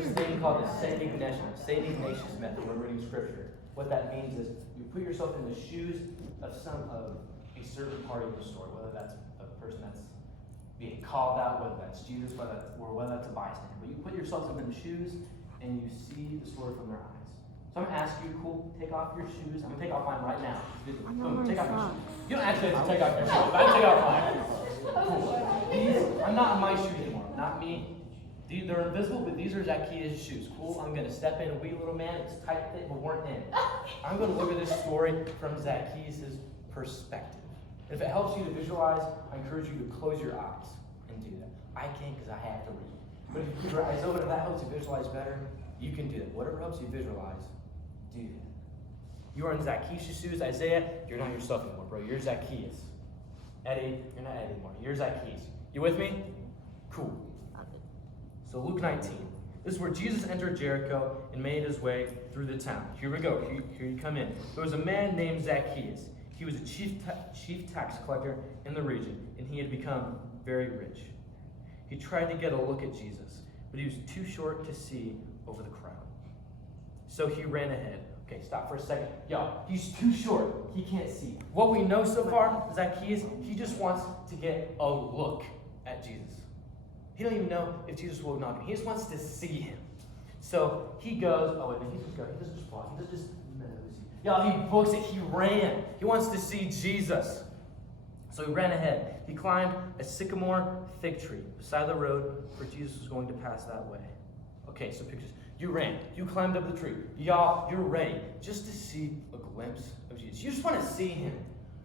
this thing called the St. Ignatius method when reading scripture. What that means is you put yourself in the shoes of a certain part of the story, whether that's a person that's being called out, whether that's Jesus, whether that's a bystander. But you put yourself in the shoes and you see the story from their eyes. So I'm going to ask you, cool, take off your shoes. I'm going to take off mine right now. Boom, take off your shoes. You don't actually have to take off your shoes, but I take off mine. Cool. I'm not in my shoes anymore. Not me. They're invisible, but these are Zacchaeus' shoes. Cool. I'm going to step in a wee little man. It's tight fit, but weren't in. I'm going to look at this story from Zacchaeus' perspective. And if it helps you to visualize, I encourage you to close your eyes and do that. I can't because I have to read. But if you keep your eyes open, if that helps you visualize better, you can do that. Whatever helps you visualize, do that. You are in Zacchaeus' shoes. Isaiah, you're not yourself anymore, bro. You're Zacchaeus. Eddie, you're not Eddie anymore. You're Zacchaeus. You with me? Cool. So Luke 19. This is where Jesus entered Jericho and made his way through the town. Here we go. Here you come in. There was a man named Zacchaeus. He was a chief tax collector in the region, and he had become very rich. He tried to get a look at Jesus, but he was too short to see over the crowd. So he ran ahead. Okay, stop for a second. Y'all, he's too short. He can't see. What we know so far, Zacchaeus, he just wants to get a look at Jesus. He don't even know if Jesus will acknowledge him. He just wants to see him. So he goes, oh wait a minute, he doesn't just walk, he doesn't just nosy. Y'all, he books it, he ran. He wants to see Jesus. So he ran ahead. He climbed a sycamore fig tree beside the road where Jesus was going to pass that way. Okay, so pictures. You ran. You climbed up the tree. Y'all, you're ready just to see a glimpse of Jesus. You just want to see him.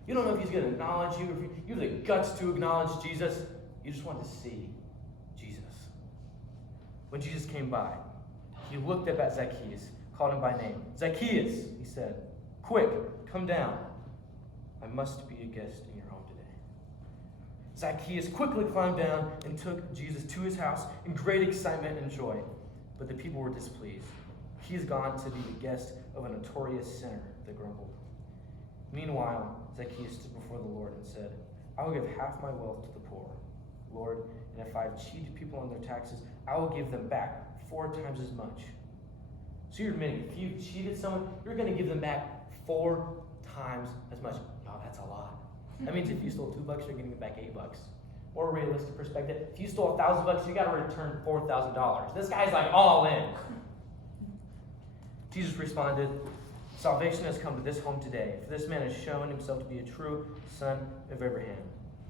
You don't know if he's going to acknowledge you, if you have the guts to acknowledge Jesus. You just want to see Jesus. When Jesus came by, he looked up at Zacchaeus, called him by name. Zacchaeus, he said, quick, come down. I must be a guest in your home today. Zacchaeus quickly climbed down and took Jesus to his house in great excitement and joy. But the people were displeased. He has gone to be the guest of a notorious sinner, they grumbled. Meanwhile, Zacchaeus stood before the Lord and said, I will give half my wealth to the poor, Lord, and if I have cheated people on their taxes, I will give them back 4 times as much. So you're admitting, if you've cheated someone, you're going to give them back 4 times as much. Y'all, that's a lot. That means if you stole $2, you're going to get back $8. More realistic perspective, if you stole $1,000, you got to return $4,000. This guy's like all in. Jesus responded, salvation has come to this home today, for this man has shown himself to be a true son of Abraham.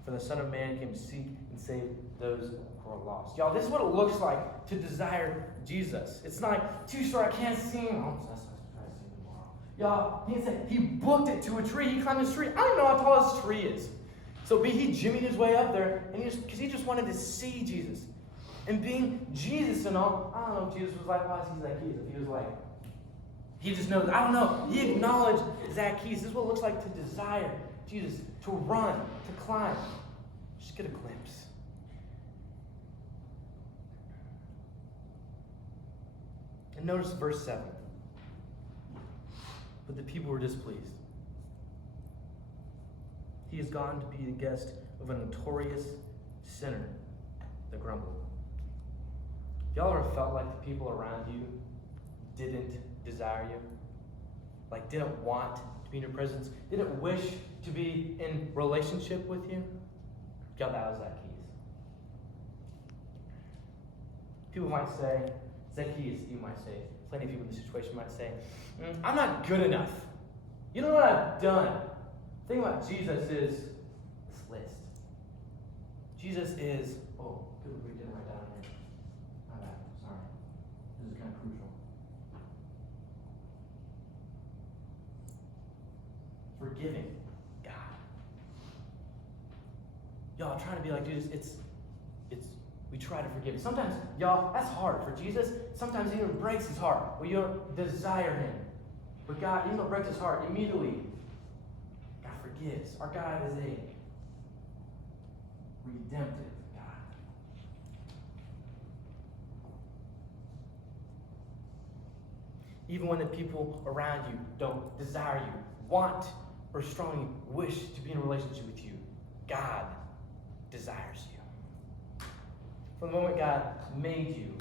For the Son of Man came to seek and save those who are lost. Y'all, this is what it looks like to desire Jesus. It's not like, too short, I can't see him. Y'all, he booked it to a tree. He climbed this tree. I don't even know how tall this tree is. So he jimmied his way up there, and because he just wanted to see Jesus. And being Jesus and all, I don't know if Jesus was like, oh, he's Zacchaeus. If he was like, he just knows, I don't know. He acknowledged Zacchaeus. This is what it looks like to desire Jesus, to run, to climb. Just get a glimpse. And notice verse 7. But the people were displeased. He has gone to be the guest of a notorious sinner, they grumbled. Y'all ever felt like the people around you didn't desire you? Like didn't want to be in your presence? Didn't wish to be in relationship with you? Y'all, that was Zacchaeus. People might say, Zacchaeus, you might say, plenty of people in this situation might say, I'm not good enough. You know what I've done? The thing about Jesus is this list. Jesus is, oh, good, we didn't write down here. My bad, sorry. This is kind of crucial. Forgiving God. Y'all, trying to be like Jesus, we try to forgive. Sometimes, y'all, that's hard. For Jesus, sometimes it even breaks his heart. Well, you don't desire him. But God, even though it breaks his heart, immediately, God forgives. Our God is a redemptive God. Even when the people around you don't desire you, want, or strongly wish to be in a relationship with you, God desires you. From the moment God made you,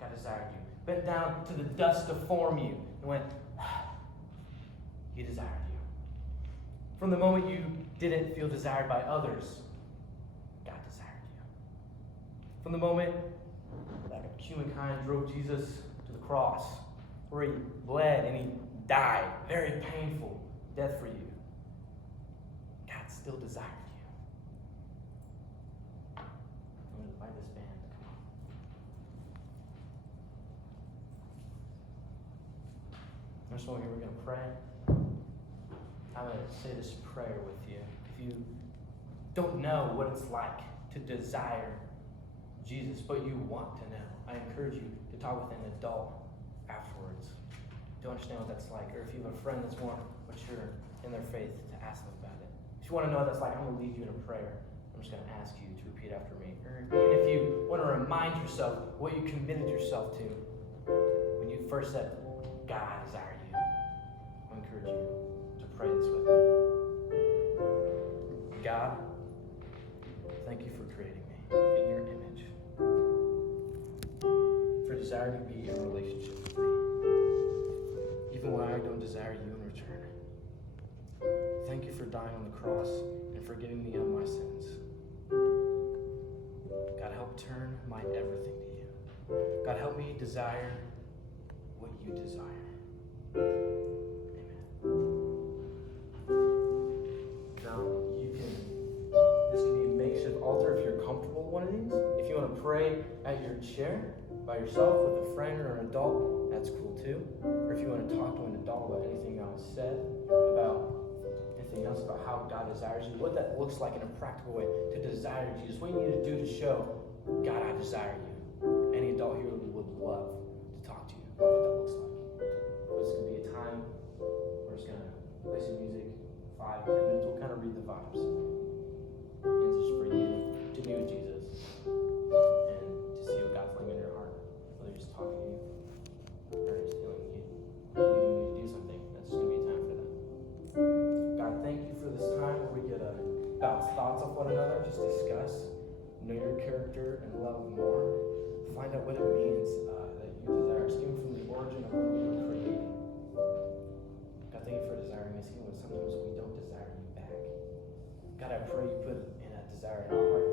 God desired you. bent down to the dust to form you, and went, He desired you. From the moment you didn't feel desired by others, God desired you. From the moment that humankind drove Jesus to the cross, where he bled and he died, very painful death for you, God still desired you. I'm going to invite this band to come on. First of all, we're going to pray. I'm going to say this prayer with you. If you don't know what it's like to desire Jesus, but you want to know, I encourage you to talk with an adult afterwards to understand what that's like. Or if you have a friend that's more mature in their faith, to ask them about it. If you want to know what that's like, I'm going to lead you in a prayer. I'm just going to ask you to repeat after me. Or even if you want to remind yourself what you committed yourself to when you first said, God, I desire you, I encourage you to pray this with me. God, thank you for creating me in your image, for desiring to be in a relationship with me, even when I don't desire you in return. Thank you for dying on the cross and forgiving me of my sins. God, help turn my everything to you. God, help me desire what you desire. Amen. Now, this can be a makeshift altar if you're comfortable with one of these. If you want to pray at your chair by yourself with a friend or an adult, that's cool too. Or if you want to talk to an adult about anything I said, about anything else about how God desires you, what that looks like in a practical way to desire Jesus, what you need to do to show God, I desire you. Any adult here would love to talk to you about what that looks like. This is going to be a time we're just going to play some music, 5-10 minutes, we'll kind of read the vibes. And it's just for you to be with Jesus and to see what God's laying in your heart, whether He's talking to you or He's healing you, leading you to do something. That's just going to be a time for that. God, thank you for this time where we get to bounce thoughts off one another, just discuss, know your character and love more, find out what it means that you desire us, even from the origin of when we were created. God, thank you for desiring us, even when sometimes we don't desire you back. God, I pray you put in that desire in our heart